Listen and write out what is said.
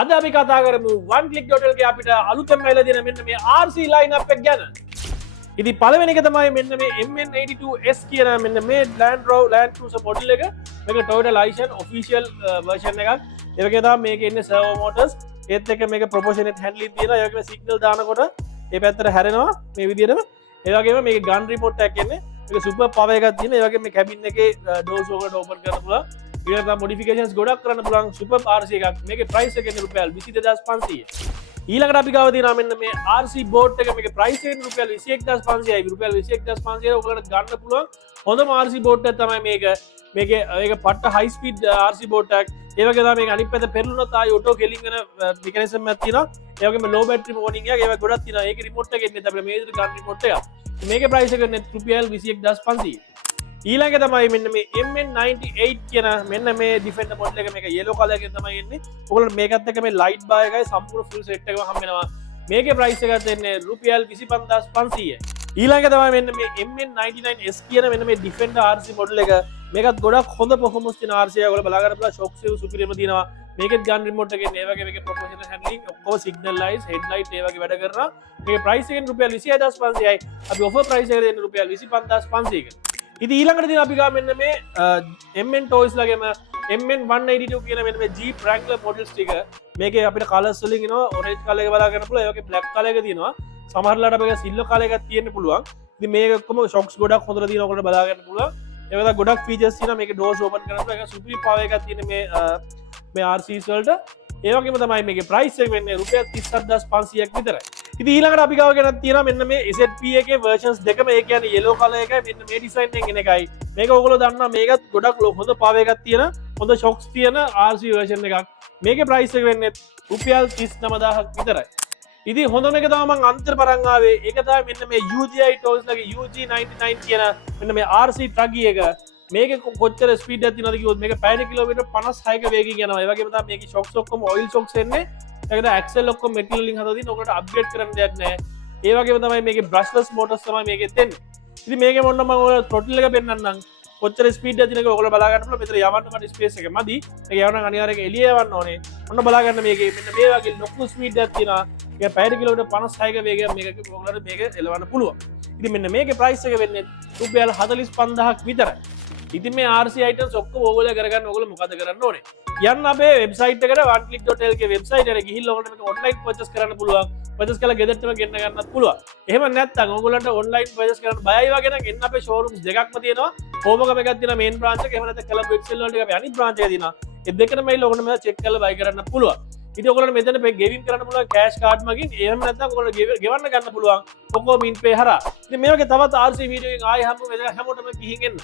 අද අපි කතා කරමු oneclick.lk අපිට අලුතෙන්ම එලා දෙන මෙන්න මේ RC lineup එක ගැන. ඉතින් පළවෙනි එක තමයි මෙන්න මේ MN82S කියන මෙන්න මේ Land Cruiser model එක. මේක Toyota License official version එකක්. ඒ වගේ තමයි මේකේ ඉන්නේ servo motors. ඒත් එක්ක මේක proportionate handling තියෙනවා. ඒ වගේම signal දානකොට මේ පැත්තට හැරෙනවා මේ විදිහටම. ඒ වගේම මේකේ gun remote එකක් එන්නේ. මේක super power එකක් තියෙනවා. ඒ වගේම මේ cabin එකේ doors වලට open කරන්න පුළුවන්. ඊට මොඩිෆිකේෂන්ස් ගොඩක් කරන්න පුළුවන් සුපර් RC එකක්. මේකේ ප්‍රයිස් එක එන්නේ රුපියල් 22500. ඊළඟට අපි ගාව තියෙනවා මෙන්න මේ RC බෝට් එක. මේකේ ප්‍රයිස් එක රුපියල් 21500යි. රුපියල් 21500 ඔයගොල්ලන්ට ගන්න පුළුවන් හොඳම RC බෝට් එක තමයි මේක. මේක පට්ට හයි ස්පීඩ් RC බෝට් එකක්. ඒ වගේ තමයි මේක අනිත් පැත්ත පෙරළුනොත් ආයි ඔටෝ කෙලින් වෙන මෙකැනිසම් එකක් තියෙනවා. ඒ වගේම ලෝ බැටරි වෝනින් එකක් ඒවා ගොඩක් තියෙනවා. ඒකේ රිමෝට් එක එන්නේ අපිට මේජර් ගන් රිමෝට් එකක්. මේකේ ප්‍රයිස් එක රුපියල් 21500. ඊළඟ තමයි මෙන්න මේ MN98 කියන මෙන්න මේ ඩිෆෙන්ඩර් මොඩල් එක. මේක yellow color එකෙන් තමයි එන්නේ. ඔයගොල්ලෝ මේකත් එක්ක මේ light bar එකයි සම්පූර්ණ full set එකම හම්බ වෙනවා. මේකේ ප්‍රයිස් එක දෙන්නේ රුපියල් 25500. ඊළඟ තමයි මෙන්න මේ MN99S කියන මෙන්න මේ ඩිෆෙන්ඩර් RC මොඩල් එක. මේකත් ගොඩක් හොඳ performance තියෙන RC එක. ඔයගොල්ලෝ බලා ගන්න පුළුවන් shock shield superior තියෙනවා. මේකෙත් ගන් රිමෝට් එකෙන් ඒ වගේ මේකේ ප්‍රොපෝෂනල් හැන්ඩලින් ඔක්කොම සිග්නල් ලයිට්ස් හෙඩ්ලයිට් ඒ වගේ වැඩ කරනවා. මේකේ ප්‍රයිස් එකෙන් රුපියල් 26500යි. අපි ඔෆර් ප්‍රයිස් එකට දෙන්නේ රුපියල් 25500කට. ඉතින් ඊළඟට තියෙන අපි ගා මෙන්න මේ MN Toys ලගේම MN182 කියන මෙන්න මේ Jeep Wrangler models ටික. මේකේ අපිට කලර්ස් වලින් එනවා orange color එක බලා ගන්න පුළුවන්. ඒ වගේ black color එක තියෙනවා. සමහරලාට මේක silver color එකක් තියෙන්න පුළුවන්. ඉතින් මේක ඔක්කොම shocks ගොඩක් හොඳට තියෙනවා. ඔයාලට බලා ගන්න පුළුවන්. ඒ වගේ ගොඩක් features තියෙනවා. මේකේ doors open කරන්න පුළුවන්. ඒක super power එකක් තියෙන මේ RCs වලට. ඒ වගේම තමයි මේකේ price එක වෙන්නේ රුපියල් 37500ක් විතරයි. ඉතින් ඊළඟට අපි ගාව ගෙනත් තියෙනවා මෙන්න මේ ZP එකේ versions දෙකම. ඒ කියන්නේ yellow color එකයි මෙන්න මේ design එකෙන් එන එකයි. මේක ඔයගොල්ලෝ දන්නවා මේකත් ගොඩක් හොඳ power එකක් තියෙන හොඳ shocks තියෙන RC version එකක්. මේකේ price එක වෙන්නේ රුපියල් 39000ක් විතරයි. ඉතින් හොඳම එක තමයි මම අන්තර පරන් ආවේ. ඒක තමයි මෙන්න මේ UGI Toys ලගේ UG99 කියන මෙන්න මේ RC truggy එක. මේක කොච්චර ස්පීඩ් එකක් තියෙනවද කිව්වොත් මේක පැය කිලෝමීටර් 56ක වේගයෙන් යනවා. ඒ වගේම තමයි මේකේ shocks ඔක්කොම oil shocks එන්නේ. ඒකද ඇක්සල් ඔක්කොම මෙටල් වලින් හදලා තියෙන. ඔකට අප්ග්‍රේඩ් කරන්න දෙයක් නැහැ. ඒ වගේම තමයි මේකේ brushless motors තමයි මේකෙත් එන්නේ. ඉතින් මේකේ මොන්න මම ඔයාලට throttle එක පෙන්නන්නම්. කොච්චර ස්පීඩ් එකක් තියෙනවද ඔයගොල්ලෝ බලා ගන්න පුළුවන්. මෙතන යවන්න මට ස්පේස් එක මදි. මේක යවන්න අනිවාර්යයෙන් එළිය යවන්න ඕනේ. ඔන්න බලා ගන්න මේකේ මෙන්න මේ වගේ ලොකු ස්පීඩ් එකක් තියෙනවා. ඒක පැය කිලෝමීටර් 56ක වේගයෙන් මේක ඔයගොල්ලන්ට මේක එලවන්න පුළුවන්. ඉතින් මෙන්න මේකේ ප්‍රයිස් එක වෙන්නේ රුපියල් 45000ක් විතරයි. ඉතින් මේ RC items ඔක්කොම ඕගොල්ලෝ කරගන්න ඕගොල්ලෝ මොකද කරන්න ඕනේ? යන්න අපේ වෙබ්සයිට් එකට oneclick.lk වෙබ්සයිට් එකට ගිහිල්ලා ඔයගොල්ලෝ මේක ඔන්ලයින් පර්චේස් කරන්න පුළුවන්. පර්චේස් කරලා ගෙදරටම ගෙන්න ගන්නත් පුළුවන්. එහෙම නැත්නම් ඔයගොල්ලන්ට ඔන්ලයින් පර්චේස් කරන්න බයයි වගේ නම් එන්න අපේ showrooms දෙකක්ම තියෙනවා. හෝමගම එකක් තියෙනවා main branch එක. එහෙම නැත්නම් Colombo Excel වලට අපේ අනිත් branch එක තියෙනවා. ඒ දෙකම මේල ඔයගොල්ලෝ මේක check කරලා buy කරන්න පුළුවන්. ඉතින් ඔයගොල්ලන්ට මෙතන ගෙවින් කරන්න පුළුවන් cash card මගින්. එහෙම නැත්නම් ඔයගොල්ලෝ ගෙවන්න ගන්න පුළුවන්. ඔක්කොම ඉන් පේ හරහා. ඉතින් මේ වගේ තවත් RC වීඩියෝ එකකින් ආයෙ හැමෝටම ගිහින් එන්න.